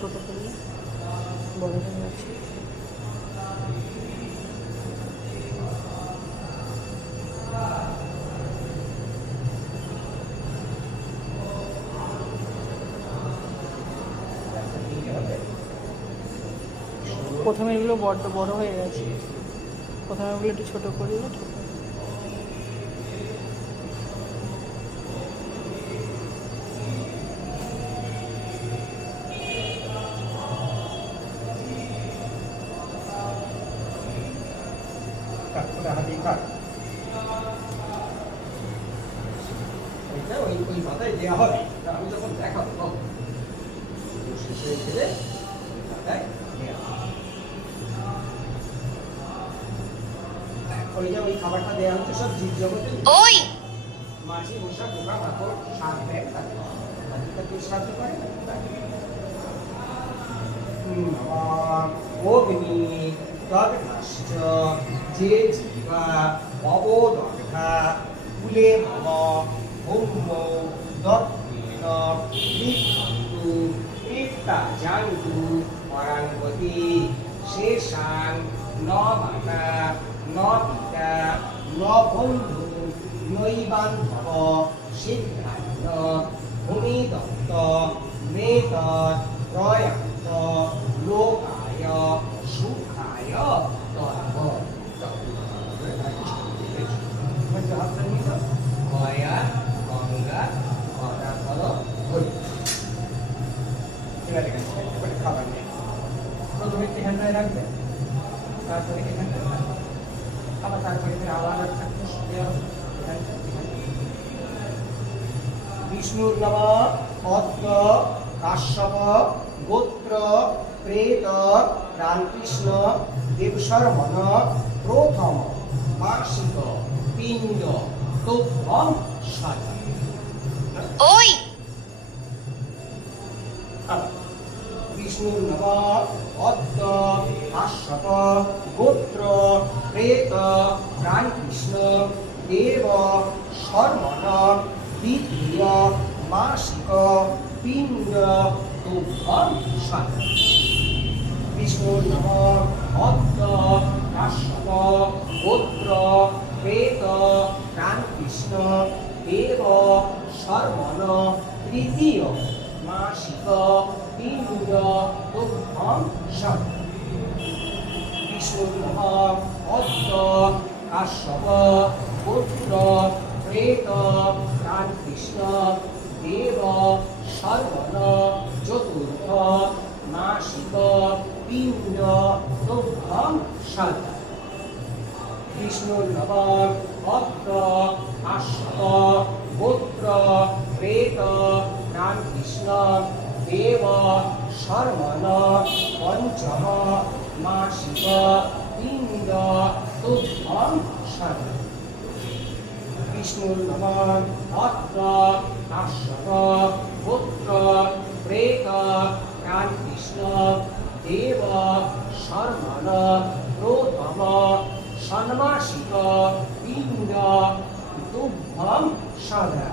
ছোট করলে বড় হয়ে যাচ্ছে। প্রথমে এগুলো বড্ড বড় হয়ে গেছে, প্রথমে এগুলো একটু ছোট করলে ঠিক আছে। ওই মাথায় দেওয়া হবে, আমি যখন দেখাবো তখন শেষে ছেড়ে মাথায় দেওয়া হবে। ওই যে ওই খাবারটা দেওয়া হচ্ছে সব জীব জগতে, ওই মাছি মশা পোকা মাকড় সাপ ব্যাগ থাকে, তাদেরকে সাহায্য করে। অগ্নি দগ্ধাশ্চ যে জীবা অবোদগ্ধা কুলে মম হোমো দত্তেন মৃত্যু মৃত্যাজান্তু পরাঙ্গতি শেষাং ন মাতা ন পিতা ন বন্ধু নৈবান্ধব সিদ্ধান্ত ভূমিদত্ত মেতৎ প্রয়ান্ত লোকায় সুখায় তর্ম। গয়া গঙ্গা ফল হরি। খাবার নেই, প্রথমে এখানটায় রাখবে, তারপরে এখানটায় রাখবে, আবার তারপরে আবার বিষ্ণুর নাম অদ্য কাশ্যপ গোত্র প্রেত রামকৃষ্ণ দেবশর্মণ প্রথম মাসিক পিণ্ড তুভ্যং সাধা। ওই বিষ্ণুর নাম অদ্য কাশ্যপ গোত্র প্রেত রামকৃষ্ণ দেব শর্মণ দ্বিতীয় মাসিক পিণ্ড তুভ্যং সাধা। বিষ্ণুর নাম অদ্য কাশ্যপ গোত্র প্রেত রামকৃষ্ণ দেব শর্মণ তৃতীয় মাসিক পিণ্ড তুভ্যং সাধা। বিষ্ণুর নাম অদ্য কাশ্যপ গোত্র প্রেত রামকৃষ্ণ দেব শর্মণ চতুর্থ মাসিক পিণ্ড তুভ্যং সাধা। বিষ্ণুর নাম অদ্য কাশ্যপ গোত্র প্রেত রামকৃষ্ণ দেব শর্মণ পঞ্চম মাসিক পিণ্ড তুভ্যং সাধা। বিষ্ণুর নাম অদ্য কাশ্যপ গোত্র প্রেত রামকৃষ্ণ দেব শর্মণ প্রথম ষণ্মাসিক পিণ্ড তুভ্যং সাধা।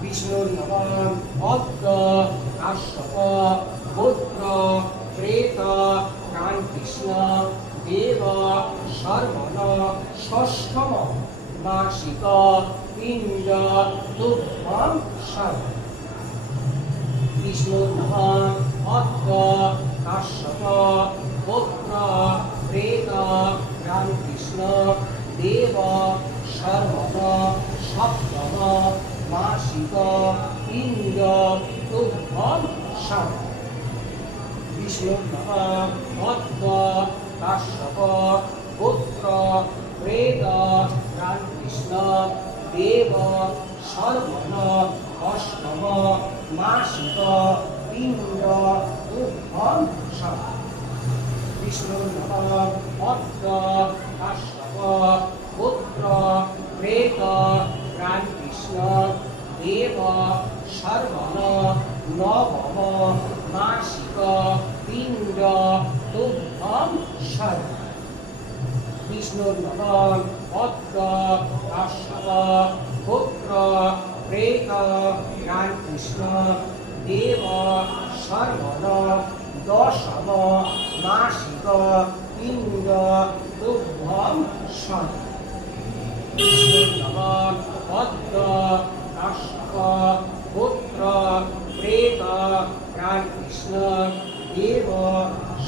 বিষ্ণুর নাম অদ্য কাশ্যপ গোত্র প্রেত রামকৃষ্ণ দেব শর্মণ ষষ্ঠম মাসিক পিণ্ড তুভ্যং সাধা। বিষ্ণুর নাম অদ্য কাশ্যপ গোত্র প্রেত রামকৃষ্ণ দেব শর্মণ সপ্তম মাসিক পিণ্ড তুভ্যং সাধা। বিষ্ণুর নাম অদ্য কাশ্যপ গোত্র প্রেত রামকৃষ্ণ দেব শর্মণ অষ্টম মাসিক পিণ্ড তুভ্যং সাধা। বিষ্ণুর নাম অদ্য কাশ্যপ গোত্র প্রেত রামকৃষ্ণ দেব শর্মণ নবম মাসিক পিণ্ড তুভ্যং সাধা। বিষ্ণুর নাম অদ্য কাশ্যপ গোত্র প্রেত রামকৃষ্ণ দেব সর্বন দশম মাসিক ইন্দ্র তুভ্যম সন বিষ্ণুর্নমঃ পদ্ম কাশ্যপ পুত্র প্রেত রামকৃষ্ণ দেব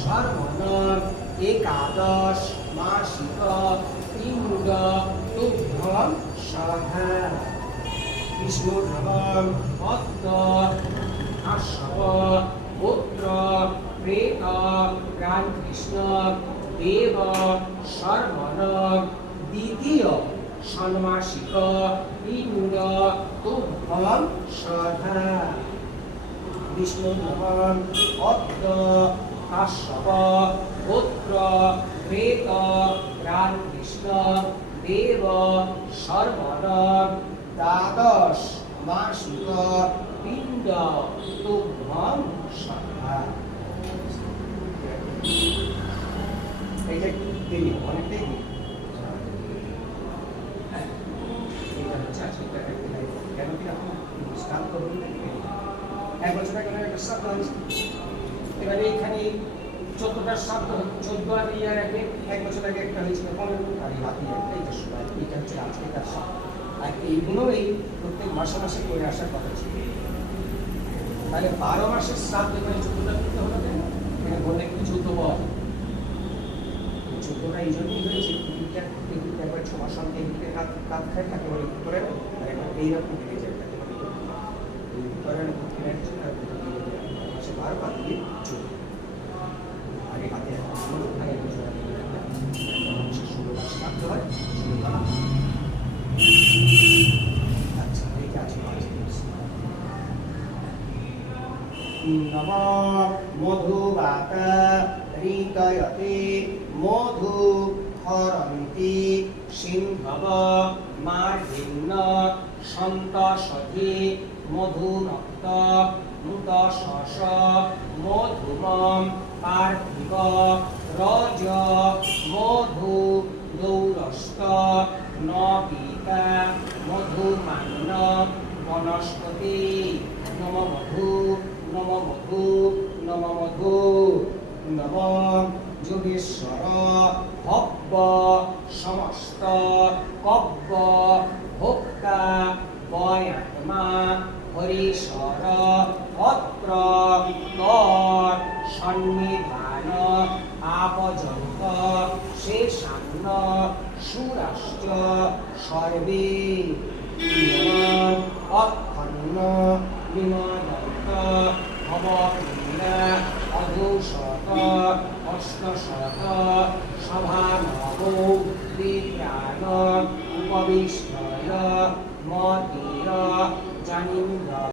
সর্বন একাদশ মাসিক ইন্দ্র তুভ্যম সহা বিষ্ণুর্নমঃ পদ্ম কাশ্যপ পুত্র প্রেত রামকৃষ্ণ দেব সর্বন দ্বিতীয় ষণ্মাসিক ইন্দ্র তুভ্যম সহা বিষ্ণুর্নমঃ পদ্ম কাশ্যপ পুত্র প্রেত রামকৃষ্ণ দেব সর্বন দ্বাদশ মাসিক পিণ্ড তুভ্যম সহা। এইটা দেরি অনেকটাই দেরি। এইটা হচ্ছে আজকে কেন কি আপনি স্টার্ট করবেন এক বছর আগে একটা শব্দ হয়েছে, এবারে এখানে 14টা শব্দ 14 আর ইয়ার আগে এক বছর আগে একটা হয়েছিল 15 আর এই হাতি একটা এইটা সময় এটা হচ্ছে আজকে তার শব্দ। আর এইগুলো এই প্রত্যেক মাসে মাসে করে আসার কথা ছিল। তাহলে 12 মাসের শ্রাদ্ধ এখানে 14টা করতে হলো কেন? এখানে বললে কি 14 বল 14টা এই জন্যই হয়েছে এগুলিটা একবার 6 মাস অন্তে এগুলিকে কাজ খায় তাকে বলে করে আর এখন এইরকম থেকে যায় তাকে বলে উত্তরের দক্ষিণের জন্য আর মাসে 12 বাদ দিয়ে 14 আগে হাতে আগে বছর আগে 16 মাস শ্রাদ্ধ হয় 16 মাস। আচ্ছা এইটা আছে নম মধুবাত ঋতয়তে মধু হরন্তি সিন্ধব মার্ধিন্ন সন্তসধি মধুনক্ত মুদশস মধুমম পার্থিব রজ মধু দৌরস্ত নপিতা মধুমান্ন বনস্পতি নম মধু নম মধু নম মধু নম যোগেশ্বর হব্য সমস্ত কব্য ভোক্তা বয়াত্মা হরিশ্বর অত্র তর সন্নিধান আপজন্ত শেষান্ন সুরাশ্চ সর্বে অক্ষন্ন বিমদন্ত ভবক্রীড়া অধুশত অষ্টশত সভানবো বিপ্রাণ উপবিষ্টয় মতির জানীন্দ্র